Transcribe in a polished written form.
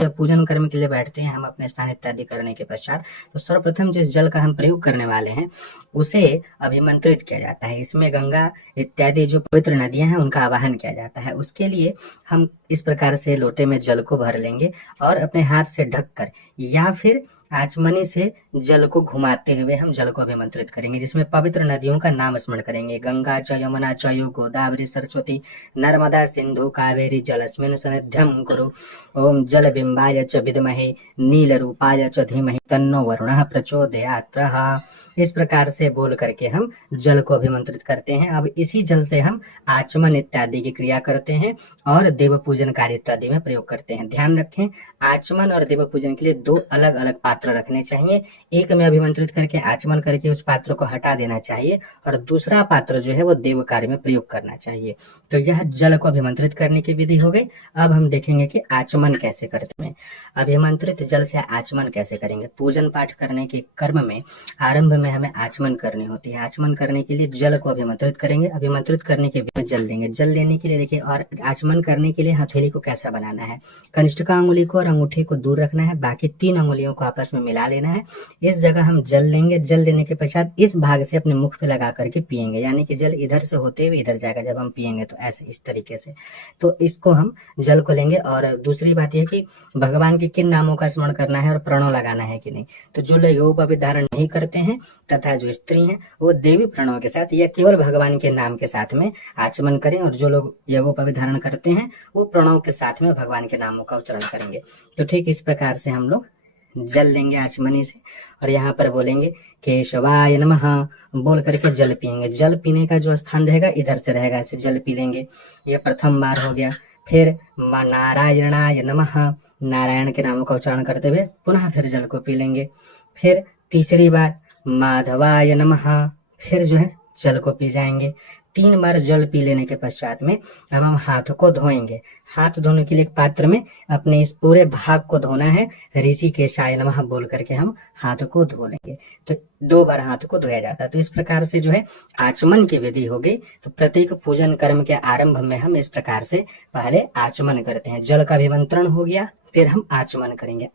जब पूजन कर्म के लिए बैठते हैं हम अपने स्नान इत्यादि करने के पश्चात, तो सर्वप्रथम जिस जल का हम प्रयोग करने वाले हैं उसे अभिमंत्रित किया जाता है। इसमें गंगा इत्यादि जो पवित्र नदियां हैं उनका आवाहन किया जाता है। उसके लिए हम इस प्रकार से लोटे में जल को भर लेंगे और अपने हाथ से ढककर या फिर आचमनी से जल को घुमाते हुए हम जल को अभिमंत्रित करेंगे, जिसमें पवित्र नदियों का नाम स्मरण करेंगे। गंगा च यमुना च गोदावरी सरस्वती नर्मदा सिंधु कावेरी जलस्मिन् सन्निध्यं कुरु। ओम जल बिंबाय च विद्महे नील रूपाय च धीमहि तन्नो वरुणः प्रचोदयात्। इस प्रकार से बोल करके हम जल को अभिमंत्रित करते हैं। अब इसी जल से हम आचमन इत्यादि की क्रिया करते हैं और देव पूजन कार्य इत्यादि में प्रयोग करते हैं। ध्यान रखें, आचमन और देव पूजन के लिए दो अलग अलग पात्र रखने चाहिए। एक में अभिमंत्रित करके आचमन करके उस पात्र को हटा देना चाहिए और दूसरा पात्र जो है वो देव कार्य में प्रयोग करना चाहिए। तो यह जल को अभिमंत्रित करने की विधि हो गई। अब हम देखेंगे कि आचमन कैसे करते हैं। अभिमंत्रित जल से आचमन कैसे करेंगे। पूजन पाठ करने के कर्म में आरंभ में हमें आचमन करनी होती है। आचमन करने के लिए जल को अभिमंत्रित करेंगे। अभिमंत्रित करने के बाद जल लेंगे। जल लेने के लिए देखिए, और आचमन करने के लिए हथेली को कैसा बनाना है। कनिष्ठिका अंगुली को और अंगूठे को दूर रखना है, बाकी 3 अंगुलियों को आपस में मिला लेना है। इस जगह हम जल लेंगे। जल लेने के पश्चात इस भाग से अपने मुख पे लगा करके पिएंगे, यानी कि जल इधर से होते हुए इधर जाएगा जब हम पिएंगे, तो ऐसे इस तरीके से। तो इसको हम जल को लेंगे। और दूसरी बात यह कि भगवान के किन नामों का स्मरण करना है और प्रणव लगाना है कि नहीं। तो जो लोग यज्ञोपवीत धारण नहीं करते हैं तथा जो स्त्री हैं वो देवी प्रणव के साथ या केवल भगवान के नाम के साथ में आचमन करें, और जो लोग यज्ञोपवीत धारण करते हैं वो प्रणव के साथ में भगवान के नामों का उच्चारण करेंगे। तो ठीक इस प्रकार से हम लोग जल लेंगे आचमनी से और यहाँ पर बोलेंगे केशवाय नमः बोल करके जल पिएंगे। जल पीने का जो स्थान रहेगा इधर से रहेगा, ऐसे जल पी लेंगे। ये प्रथम बार हो गया। फिर नारायणाय नमः, नारायण के नामों का उच्चारण करते हुए पुनः फिर जल को पी लेंगे। फिर तीसरी बार माधवाय नमः, फिर जो है जल को पी जाएंगे। 3 बार जल पी लेने के पश्चात में अब हम हाथ को धोएंगे। हाथ धोने के लिए एक पात्र में अपने इस पूरे भाग को धोना है। ऋषिकेशाय नमः बोल करके हम हाथ को धो लेंगे। तो 2 बार हाथ को धोया जाता है। तो इस प्रकार से जो है आचमन की विधि हो गई। तो प्रत्येक पूजन कर्म के आरंभ में हम इस प्रकार से पहले आचमन करते हैं। जल का अभिमंत्रण हो गया, फिर हम आचमन करेंगे।